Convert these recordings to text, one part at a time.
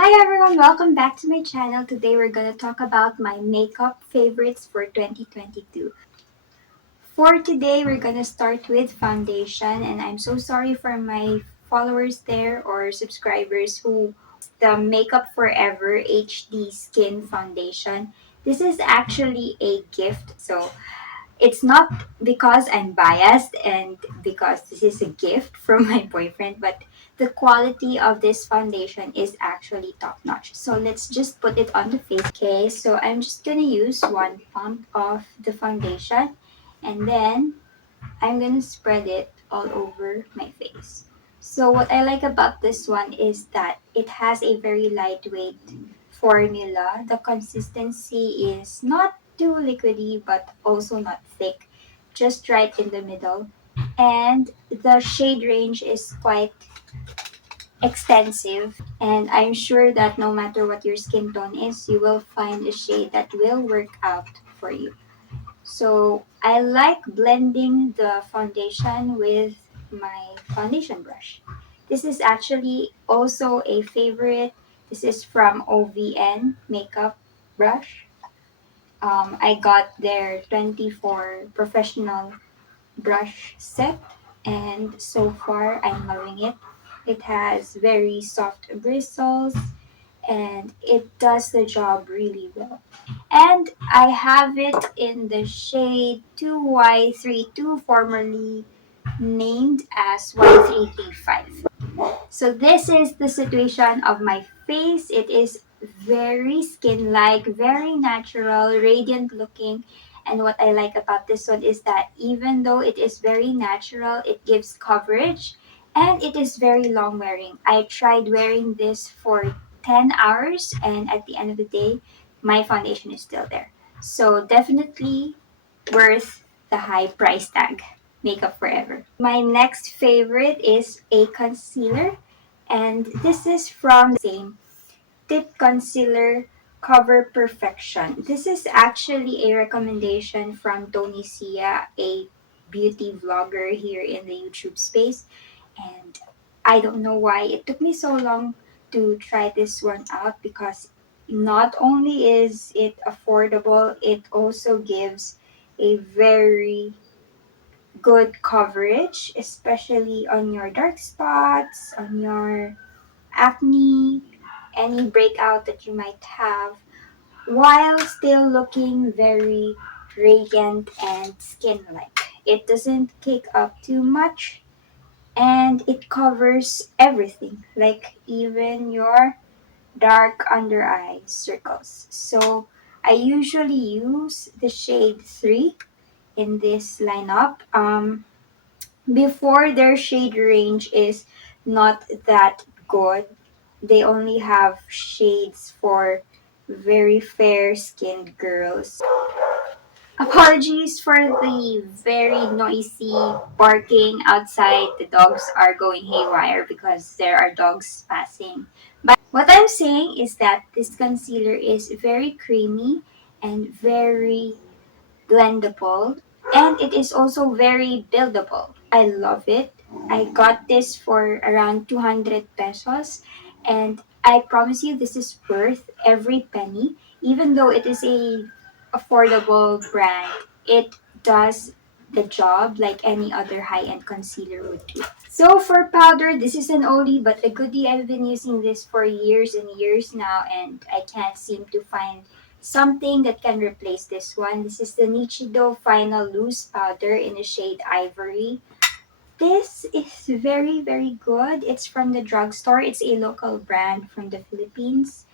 Hi everyone, welcome back to my channel. Today we're gonna talk about my makeup favorites for 2022. For today, we're gonna start with foundation, and I'm so sorry for my followers there or subscribers who the Makeup Forever HD Skin Foundation. This is actually a gift, so it's not because I'm biased and because this is a gift from my boyfriend, but the quality of this foundation is actually top notch. So let's just put it on the face. Okay, so I'm just gonna use one pump of the foundation and then I'm gonna spread it all over my face. So what I like about this one is that it has a very lightweight formula. The consistency is not too liquidy but also not thick, just right in the middle. And the shade range is quite extensive, and I'm sure that no matter what your skin tone is, you will find a shade that will work out for you. So I like blending the foundation with my foundation brush. This is actually also a favorite. This is from OVN makeup brush. I got their 24 professional brush set, and so far I'm loving it. It has very soft bristles and it does the job really well. And I have it in the shade 2Y32, formerly named as Y335. So this is the situation of my face. It is very skin-like, very natural, radiant looking. And what I like about this one is that even though it is very natural, it gives coverage and it is very long wearing. I tried wearing this for 10 hours and at the end of the day, my foundation is still there. So definitely worth the high price tag. Makeup Forever. My next favorite is a concealer, and this is from the Saem Tip Concealer Cover Perfection. This is actually a recommendation from Tony Sia, a beauty vlogger here in the YouTube space, and I don't know why it took me so long to try this one out because not only is it affordable, it also gives a very good coverage, especially on your dark spots, on your acne, any breakout that you might have, while still looking very radiant and skin like. It doesn't kick up too much and it covers everything, like even your dark under eye circles. So I usually use the shade 3 in this lineup. Before, their shade range is not that good. They only have shades for very fair skinned girls. Apologies for the very noisy barking outside. The dogs are going haywire because there are dogs passing. But what I'm saying is that this concealer is very creamy and very blendable, and it is also very buildable. I love it. I got this for around 200 pesos, and I promise you this is worth every penny. Even though it is a affordable brand, it does the job like any other high-end concealer would do. So for powder, this is an oldie but a goodie. I've been using this for years and years now, and I can't seem to find something that can replace this one. This is the Nichido Final Loose Powder in the shade Ivory. This is very, very good. It's from the drugstore. It's a local brand from the Philippines.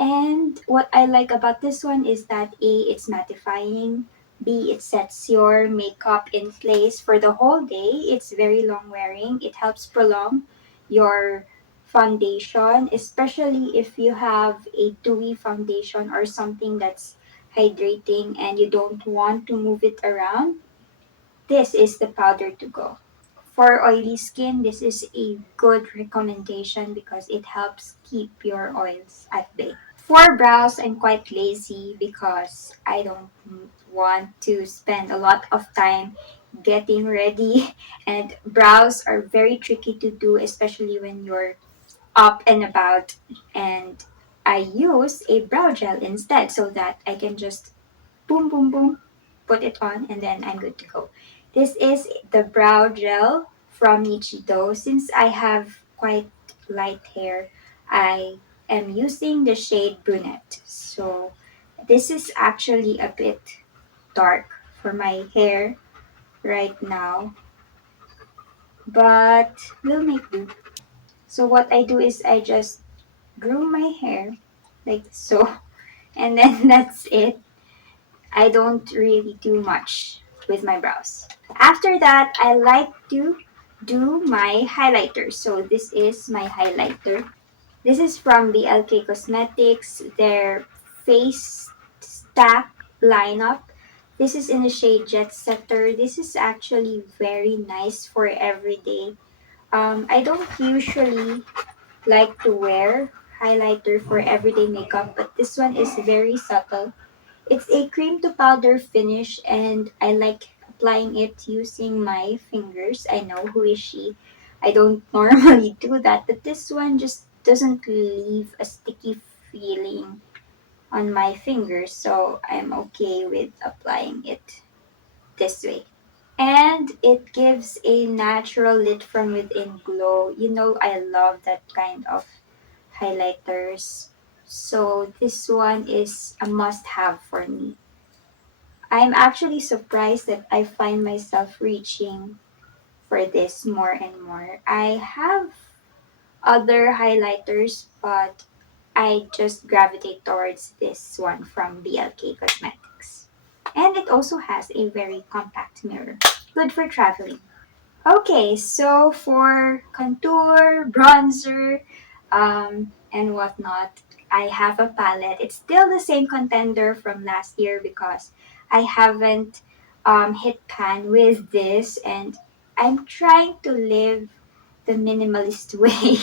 And what I like about this one is that A, it's mattifying. B, it sets your makeup in place for the whole day. It's very long wearing. It helps prolong your foundation, especially if you have a dewy foundation or something that's hydrating and you don't want to move it around. This is the powder to go. For oily skin, this is a good recommendation because it helps keep your oils at bay. For brows, I'm quite lazy because I don't want to spend a lot of time getting ready, and brows are very tricky to do, especially when you're up and about, and I use a brow gel instead so that I can just boom, boom, boom, put it on, and then I'm good to go. This is the brow gel from Nichido. Since I have quite light hair, I am using the shade Brunette. So this is actually a bit dark for my hair right now, but we'll make do. So what I do is I just groom my hair like so, and then that's it. I don't really do much with my brows. After that, I like to do my highlighter. So this is my highlighter. This is from BLK Cosmetics, their face stack lineup. This is in the shade Jetsetter. This is actually very nice for everyday. I don't usually like to wear highlighter for everyday makeup, but this one is very subtle. It's a cream to powder finish, and I like applying it using my fingers. I know, who is she? I don't normally do that, but this one just doesn't leave a sticky feeling on my fingers, so I'm okay with applying it this way. And it gives a natural lit from within glow. You know, I love that kind of highlighters. So this one is a must have for me. I'm actually surprised that I find myself reaching for this more and more. I have other highlighters, but I just gravitate towards this one from BLK Cosmetics. And it also has a very compact mirror. Good for traveling. Okay, so for contour, bronzer, and whatnot, I have a palette. It's still the same contender from last year because I haven't hit pan with this, and I'm trying to live the minimalist way.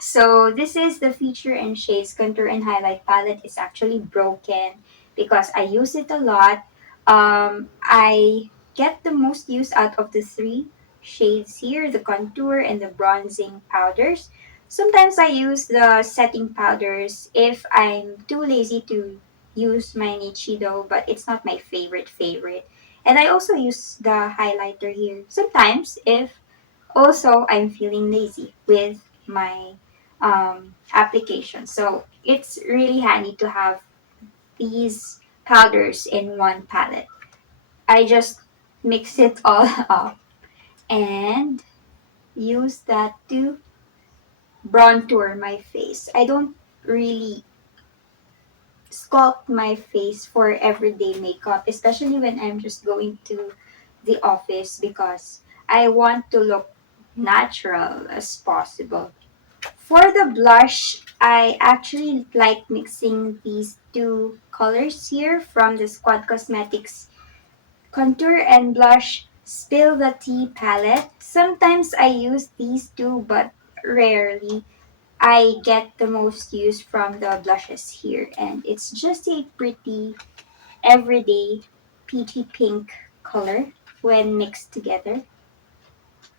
So this is the Feature and Shades Contour and Highlight Palette. It's actually broken because I use it a lot. I get the most use out of the three shades here, the contour and the bronzing powders. Sometimes I use the setting powders if I'm too lazy to use my Nichido, but it's not my favorite. And I also use the highlighter here sometimes if also I'm feeling lazy with my application. So it's really handy to have these powders in one palette. I just mix it all up and use that to bronzer my face. I don't really sculpt my face for everyday makeup, especially when I'm just going to the office because I want to look natural as possible. For the blush, I actually like mixing these two colors here from the Squad Cosmetics Contour and Blush Spill the Tea palette. Sometimes I use these two, but rarely. I get the most use from the blushes here, and it's just a pretty everyday peachy pink color when mixed together.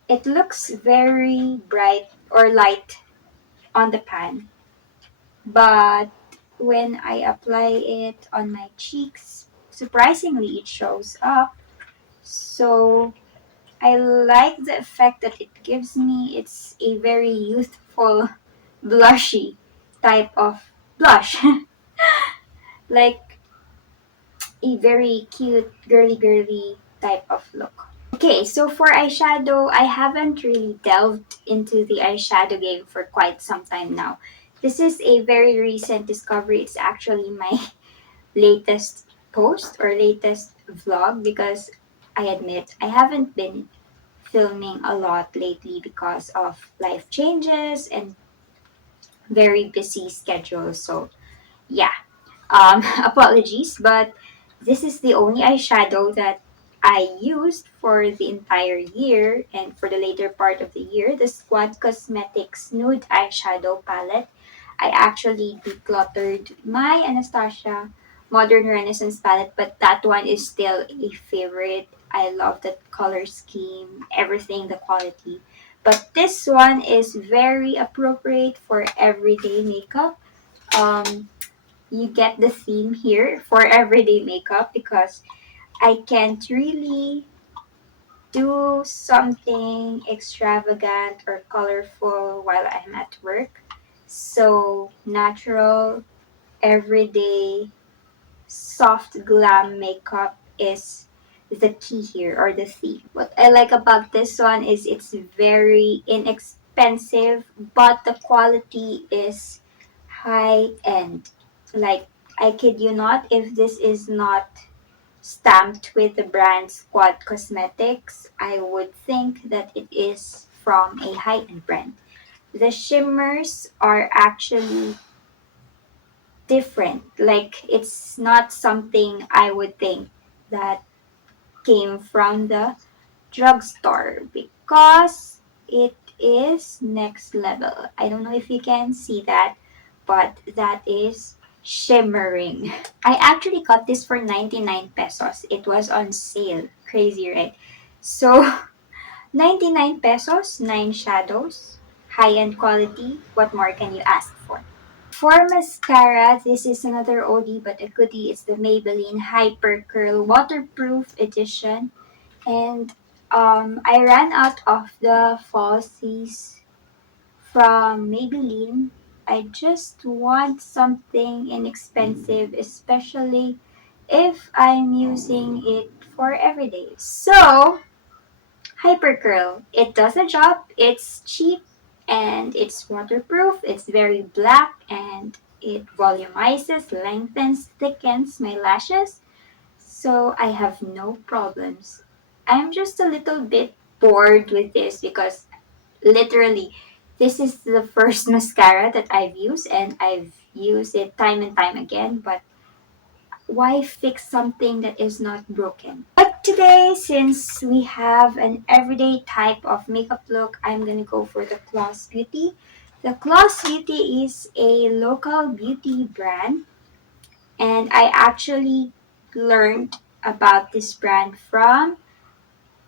It looks very bright or light on the pan, but when I apply it on my cheeks, surprisingly it shows up. So I like the effect that it gives me. It's a very youthful, blushy type of blush. Like a very cute, girly type of look. Okay, so for eyeshadow, I haven't really delved into the eyeshadow game for quite some time now. This is a very recent discovery. It's actually my latest post or latest vlog because I admit I haven't been filming a lot lately because of life changes and very busy schedule. So yeah, apologies, but this is the only eyeshadow that I used for the entire year and for the later part of the year. The Squad Cosmetics Nude Eyeshadow Palette. I actually decluttered my Anastasia Modern Renaissance palette, but that one is still a favorite. I love the color scheme, everything, the quality. But this one is very appropriate for everyday makeup. Um, you get the theme here for everyday makeup because I can't really do something extravagant or colorful while I'm at work. So, natural, everyday, soft glam makeup is the key here or the theme. What I like about this one is it's very inexpensive, but the quality is high end. Like, I kid you not, if this is not stamped with the brand Squad Cosmetics, I would think that it is from a high end brand. The shimmers are actually different. Like, it's not something I would think that came from the drugstore because it is next level. I don't know if you can see that, but that is shimmering. I actually got this for 99 pesos. It was on sale. Crazy, right? So, 99 pesos, 9 shadows, high-end quality. What more can you ask for? For mascara, this is another oldie but a goodie. It's the Maybelline Hypercurl Waterproof Edition. And I ran out of the falsies from Maybelline. I just want something inexpensive, especially if I'm using it for everyday. So, Hypercurl. It does a job. It's cheap and it's waterproof. It's very black and it volumizes, lengthens, thickens my lashes. So I have no problems. I'm just a little bit bored with this because literally this is the first mascara that I've used and I've used it time and time again, but why fix something that is not broken? But today, since we have an everyday type of makeup look, I'm gonna go for the Kloss Beauty. The Kloss Beauty is a local beauty brand, and I actually learned about this brand from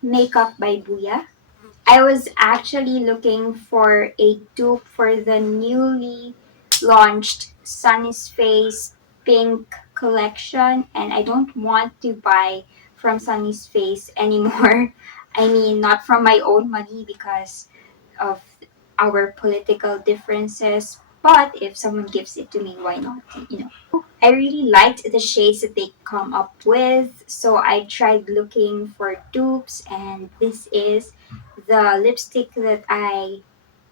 Makeup by Booyah. I was actually looking for a dupe for the newly launched Sunny's Face Pink collection, and I don't want to buy from Sunny's Face anymore. I mean, not from my own money because of our political differences, but if someone gives it to me, why not? You know. I really liked the shades that they come up with, so I tried looking for dupes, and this is the lipstick that I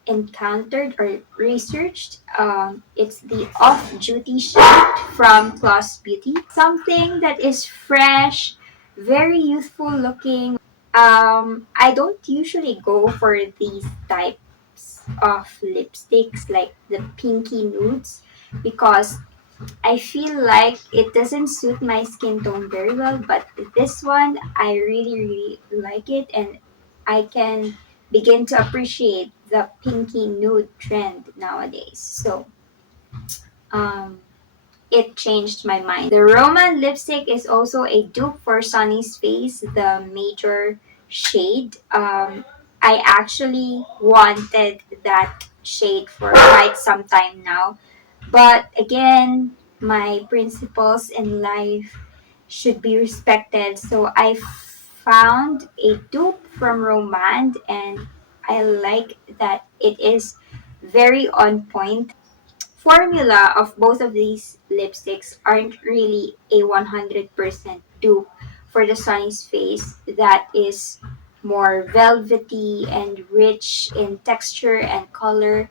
encountered or researched. It's the Off Duty shade from Kloss Beauty. Something that is fresh, very youthful looking. I don't usually go for these types of lipsticks like the pinky nudes because I feel like it doesn't suit my skin tone very well, but this one I really really like it and I can begin to appreciate the pinky nude trend nowadays. So, um it changed my mind. The Roman lipstick is also a dupe for Sunny's Face, the major shade. I actually wanted that shade for quite some time now. But again, my principles in life should be respected. So I found a dupe from Rom&nd and I like that it is very on point. Formula of both of these lipsticks aren't really a 100% dupe for the Sunny's Face that is more velvety and rich in texture and color.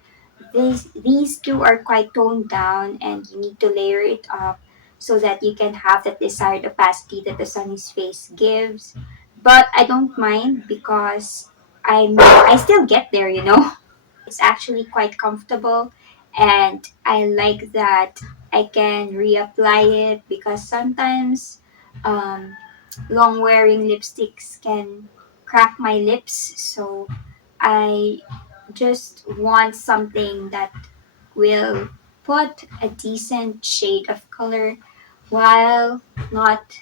These two are quite toned down and you need to layer it up so that you can have that desired opacity that the Sunny's Face gives. But I don't mind because I still get there, you know. It's actually quite comfortable and I like that I can reapply it because sometimes um, long wearing lipsticks can crack my lips. So I just want something that will put a decent shade of color while not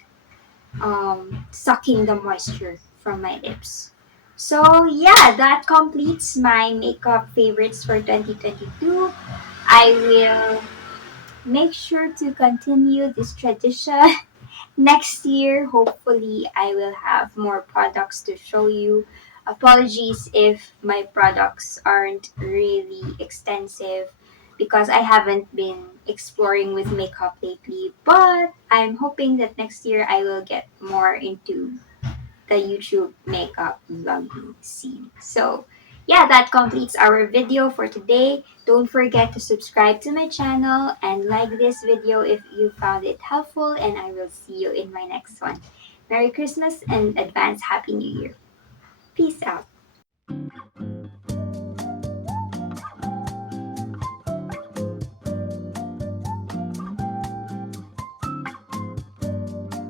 sucking the moisture from my lips. So yeah, that completes my makeup favorites for 2022. I will make sure to continue this tradition next year. Hopefully, I will have more products to show you. Apologies if my products aren't really extensive because I haven't been exploring with makeup lately, but I'm hoping that next year I will get more into the YouTube makeup vlogging scene. So, yeah, that completes our video for today. Don't forget to subscribe to my channel and like this video if you found it helpful, and I will see you in my next one. Merry Christmas and advance Happy New Year. Peace out.